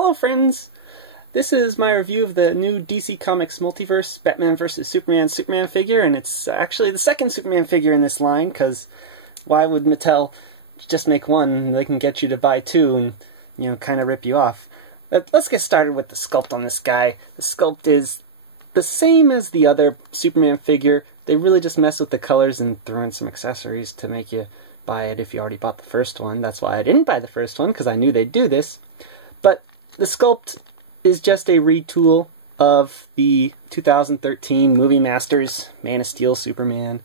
Hello friends! This is my review of the new DC Comics Multiverse Batman vs. Superman figure, and it's actually the second Superman figure in this line, because why would Mattel just make one? They can get you to buy two and, you know, kind of rip you off. But let's get started with the sculpt on this guy. The sculpt is the same as the other Superman figure. They really just mess with the colors and throw in some accessories to make you buy it if you already bought the first one. That's why I didn't buy the first one, because I knew they'd do this. But the sculpt is just a retool of the 2013 Movie Masters Man of Steel Superman.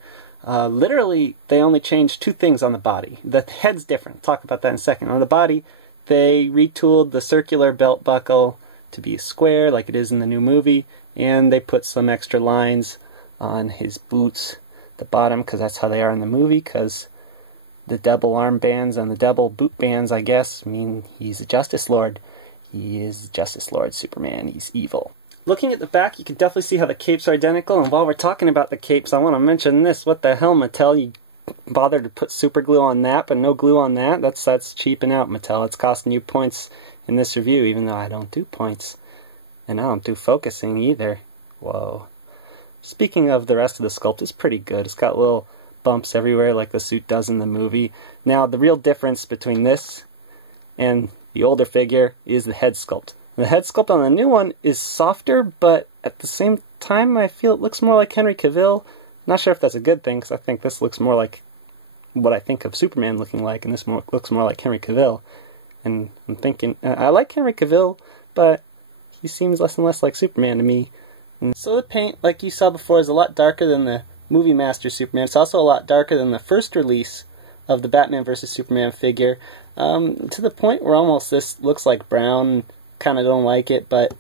Literally, they only changed two things on the body. The head's different. I'll talk about that in a second. On the body, they retooled the circular belt buckle to be a square like it is in the new movie, and they put some extra lines on his boots, the bottom, because that's how they are in the movie, because the double armbands and the double boot bands, I guess, mean he's a Justice Lord. He is Justice Lord Superman. He's evil. Looking at the back, you can definitely see how the capes are identical, and while we're talking about the capes, I want to mention this. What the hell, Mattel? You bothered to put super glue on that, but no glue on that? That's cheaping out, Mattel. It's costing you points in this review, even though I don't do points. And I don't do focusing either. Whoa. Speaking of the rest of the sculpt, it's pretty good. It's got little bumps everywhere like the suit does in the movie. Now, the real difference between this and the older figure is the head sculpt. The head sculpt on the new one is softer, but at the same time I feel it looks more like Henry Cavill. Not sure if that's a good thing, because I think this looks more like what I think of Superman looking like, and this looks more like Henry Cavill. And I'm thinking, I like Henry Cavill, but he seems less and less like Superman to me. And so the paint, like you saw before, is a lot darker than the Movie Master Superman. It's also a lot darker than the first release of the Batman vs. Superman figure, to the point where almost this looks like brown. Kind of don't like it, but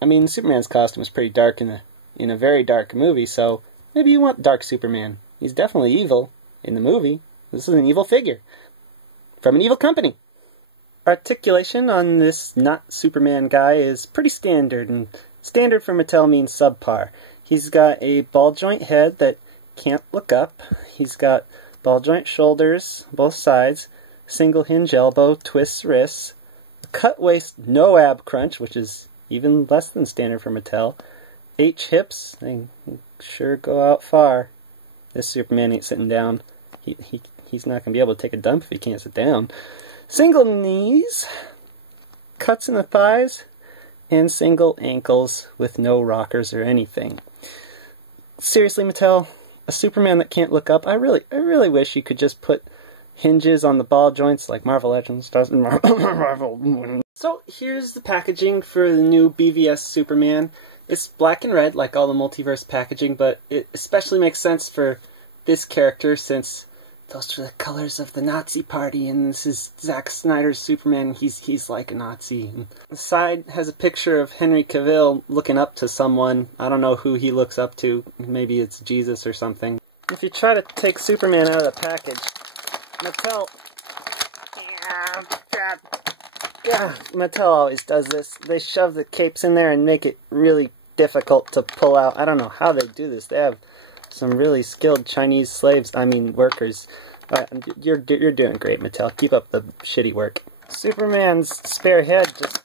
I mean, Superman's costume is pretty dark in a very dark movie, so maybe you want dark Superman. He's definitely evil in the movie. This is an evil figure from an evil company. Articulation on this not Superman guy is pretty standard, and standard for Mattel means subpar. He's got a ball joint head that can't look up. He's got ball joint shoulders, both sides, single hinge elbow, twists wrists, cut waist, no ab crunch, which is even less than standard for Mattel. H hips, they sure go out far. This Superman ain't sitting down. He's not going to be able to take a dump if he can't sit down. Single knees, cuts in the thighs, and single ankles with no rockers or anything. Seriously, Mattel, a Superman that can't look up, I really wish you could just put hinges on the ball joints like Marvel Legends does. So here's the packaging for the new BVS Superman. It's black and red like all the multiverse packaging, but it especially makes sense for this character since those are the colors of the Nazi party, and this is Zack Snyder's Superman. He's like a Nazi. And the side has a picture of Henry Cavill looking up to someone. I don't know who he looks up to. Maybe it's Jesus or something. If you try to take Superman out of the package, Mattel always does this. They shove the capes in there and make it really difficult to pull out. I don't know how they do this. They have some really skilled Chinese workers. You're doing great, Mattel. Keep up the shitty work. Superman's spare head just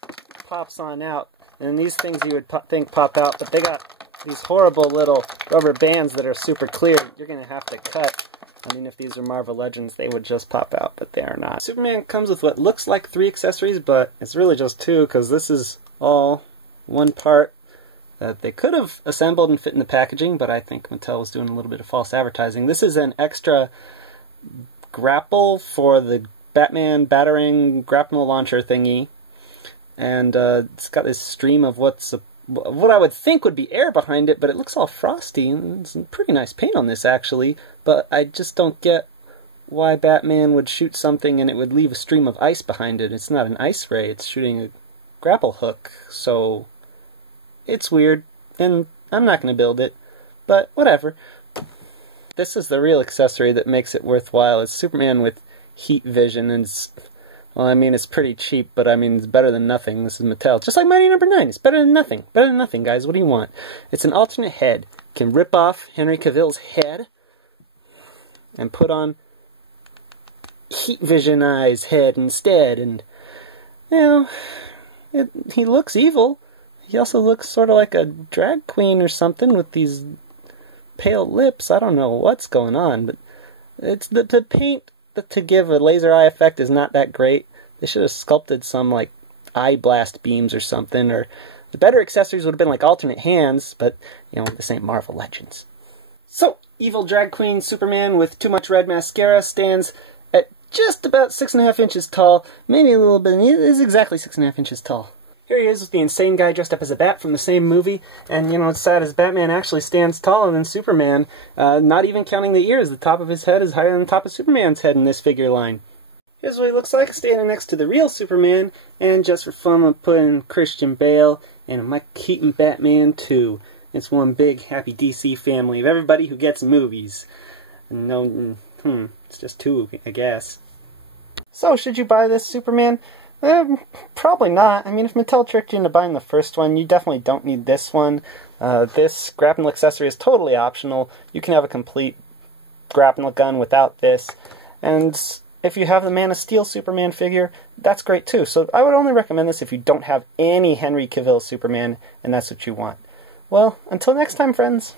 pops on out, and these things you would think pop out, but they got these horrible little rubber bands that are super clear. You're going to have to cut. I mean, if these were Marvel Legends, they would just pop out, but they are not. Superman comes with what looks like 3 accessories, but it's really just 2, because this is all one part that they could have assembled and fit in the packaging, but I think Mattel was doing a little bit of false advertising. This is an extra grapple for the Batman Batarang grapple launcher thingy, and it's got this stream of what I would think would be air behind it, but it looks all frosty, and it's pretty nice paint on this, actually. But I just don't get why Batman would shoot something and it would leave a stream of ice behind it. It's not an ice ray, it's shooting a grapple hook, so it's weird, and I'm not going to build it, but whatever. This is the real accessory that makes it worthwhile. It's Superman with heat vision, and well, I mean, it's pretty cheap, but I mean, it's better than nothing. This is Mattel. Just like Mighty Number 9. It's better than nothing. Better than nothing, guys. What do you want? It's an alternate head. You can rip off Henry Cavill's head and put on Heat Vision Eye's head instead. And, you know, he looks evil. He also looks sort of like a drag queen or something with these pale lips. I don't know what's going on, but it's the paint to give a laser eye effect is not that great. They should have sculpted some like eye blast beams or something, or the better accessories would have been like alternate hands, but you know, this ain't Marvel Legends. So, evil drag queen Superman with too much red mascara stands at just about 6.5 inches tall, maybe a little bit, he is exactly 6.5 inches tall. Here he is with the insane guy dressed up as a bat from the same movie, and you know, it's sad as Batman actually stands taller than Superman, not even counting the ears. The top of his head is higher than the top of Superman's head in this figure line. Here's what he looks like standing next to the real Superman, and just for fun I'm putting Christian Bale and a Mike Keaton Batman too. It's one big happy DC family of everybody who gets movies. No, it's just two, I guess. So, should you buy this Superman? Probably not. I mean, if Mattel tricked you into buying the first one, you definitely don't need this one. This grapnel accessory is totally optional. You can have a complete grapnel gun without this. And if you have the Man of Steel Superman figure, that's great too. So I would only recommend this if you don't have any Henry Cavill Superman, and that's what you want. Well, until next time, friends.